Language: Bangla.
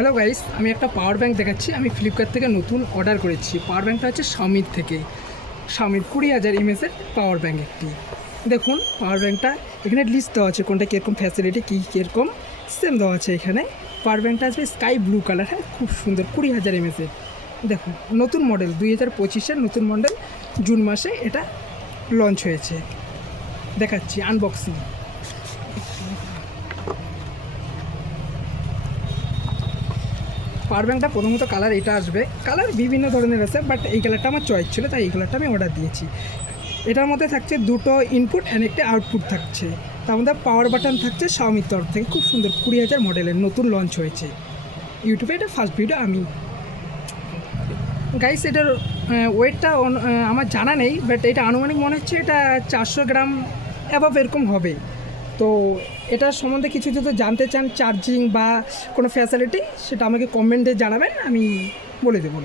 হ্যালো গাইস, আমি একটা পাওয়ার ব্যাঙ্ক দেখাচ্ছি। আমি ফ্লিপকার্ট থেকে নতুন অর্ডার করেছি। পাওয়ার ব্যাঙ্কটা হচ্ছে শাওমির থেকে। শাওমির 20,000 mAh পাওয়ার ব্যাঙ্ক একটি। দেখুন পাওয়ার ব্যাঙ্কটা এখানে লিস্ট দেওয়া আছে, কোনটা কীরকম ফ্যাসিলিটি, কী কীরকম সিস্টেম দেওয়া আছে এখানে। পাওয়ার ব্যাঙ্কটা আসবে স্কাই ব্লু কালার, হ্যাঁ খুব সুন্দর, 20,000 mAh। দেখুন নতুন মডেল, 2025-এর নতুন মডেল, জুন মাসে এটা লঞ্চ হয়েছে। দেখাচ্ছি আনবক্সিং। পাওয়ার ব্যাঙ্কটা প্রথমত কালার এটা আসবে, কালার বিভিন্ন ধরনের আছে, বাট এই কালারটা আমার চয়েস ছিল, তাই এই কালারটা আমি অর্ডার দিয়েছি। এটার মধ্যে থাকছে দুটো ইনপুট অ্যান্ড একটা আউটপুট থাকছে। তার মধ্যে পাওয়ার বাটন থাকছে শাওমির তরফ থেকে, খুব সুন্দর, 20,000 মডেলের নতুন লঞ্চ হয়েছে। ইউটিউবে এটা ফার্স্ট ভিডিও আমি। গাইস এটার ওয়েটটা আমার জানা নেই, বাট এটা আনুমানিক মনে হচ্ছে এটা 400 গ্রাম অ্যাভাব এরকম হবে। তো এটার সম্বন্ধে কিছু যদি জানতে চান, চার্জিং বা কোনো ফ্যাসিলিটি, সেটা আমাকে কমেন্টে জানাবেন, আমি বলে দেবো।